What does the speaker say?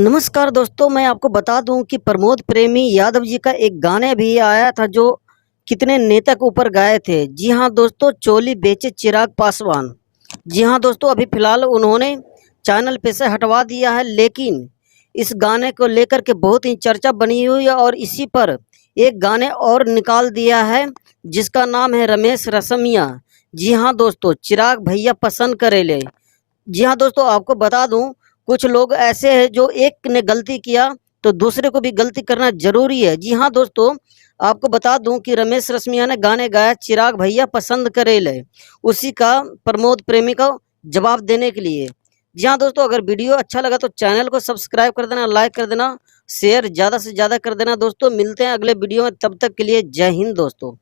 नमस्कार दोस्तों, मैं आपको बता दूं कि प्रमोद प्रेमी यादव जी का एक गाने भी आया था जो कितने नेता के ऊपर गाए थे। जी हाँ दोस्तों, चोली बेचे चिराग पासवान। जी हाँ दोस्तों, अभी फिलहाल उन्होंने चैनल पे से हटवा दिया है, लेकिन इस गाने को लेकर के बहुत ही चर्चा बनी हुई है और इसी पर एक गाने और निकाल दिया है जिसका नाम है रमेश रसमिया। जी हाँ दोस्तों, चिराग भैया पसंद करेले। जी हाँ दोस्तों, आपको बता दूं, कुछ लोग ऐसे हैं जो एक ने गलती किया तो दूसरे को भी गलती करना जरूरी है। जी हाँ दोस्तों, आपको बता दूं कि रमेश रश्मिया ने गाने गाया चिराग भैया पसंद करेले, उसी का प्रमोद प्रेमी का जवाब देने के लिए। जी हाँ दोस्तों, अगर वीडियो अच्छा लगा तो चैनल को सब्सक्राइब कर देना, लाइक कर देना, शेयर ज़्यादा से ज़्यादा कर देना। दोस्तों मिलते हैं अगले वीडियो में, तब तक के लिए जय हिंद दोस्तों।